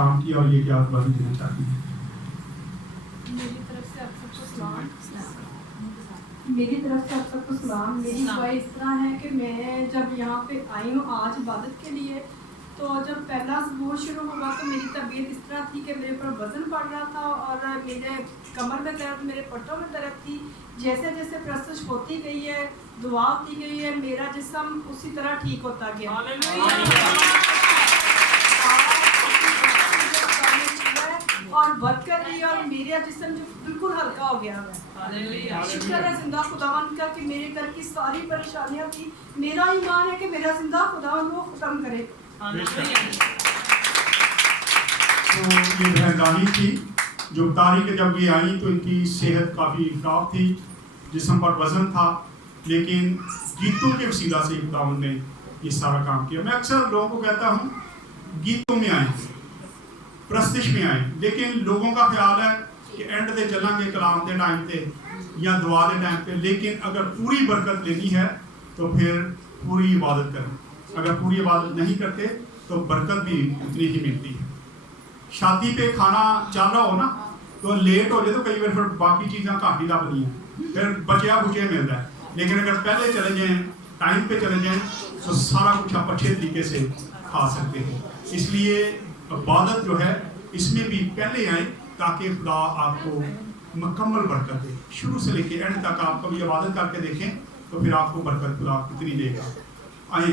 काम किया और ये क्या आप बातें देना चाहती हैं? मेरी तरफ से आप सबको सलाम। मेरी दुआ इस तरह है कि मैं जब यहाँ पे आई हूँ आज इबादत के लिए, तो जब पहला वो शुरू हुआ तो मेरी तबीयत इस तरह थी कि मेरे ऊपर वज़न बढ़ रहा था और मेरे कमर में दर्द, मेरे पट्टों में दर्द थी। जैसे जैसे प्रस्तुत होती गई है, दुआ होती गई है, मेरा जिस्म उसी तरह ठीक होता गया और बरकत दी और मेरा जिस्म जो बिल्कुल हल्का हो गया है। शुक्र है जिंदा खुदावंद का कि मेरे घर की सारी परेशानियां थी। मेरा ईमान है कि मेरा जिंदा खुदावंद वो खत्म करे। तो ये बहनदानी थी जो तारीख के जब ये आई तो इनकी सेहत काफ़ी खराब थी, जिस्म पर वज़न था, लेकिन गीतों के वसीला से खुदावंद ने ये सारा काम किया। मैं अक्सर लोगों को कहता हूँ गीतों में आए, प्रस्तिश में आए, लेकिन लोगों का ख्याल है कि एंड दे चलेंगे कलाम के टाइम पे या दुआ के टाइम पे, लेकिन अगर पूरी बरकत लेनी है तो फिर पूरी इबादत करें। अगर पूरी इबादत नहीं करते तो बरकत भी उतनी ही मिलती है। शादी पे खाना चल रहा हो ना तो लेट हो जाए तो कई बार फिर बाकी चीज़ें घाटी दा बनी है, फिर बचिया बुचिया मिलता है, लेकिन अगर पहले चले जाएँ, टाइम पे चले जाएँ तो सारा कुछ आप अच्छे तरीके से खा सकते हैं। इसलिए इबादत जो है इसमें भी पहले आए ताकि खुदा आपको मुकम्मल बरकत दे। शुरू से लेके एंड तक आप कभी इबादत करके देखें तो फिर आपको बरकत खुदा कितनी देगा। आए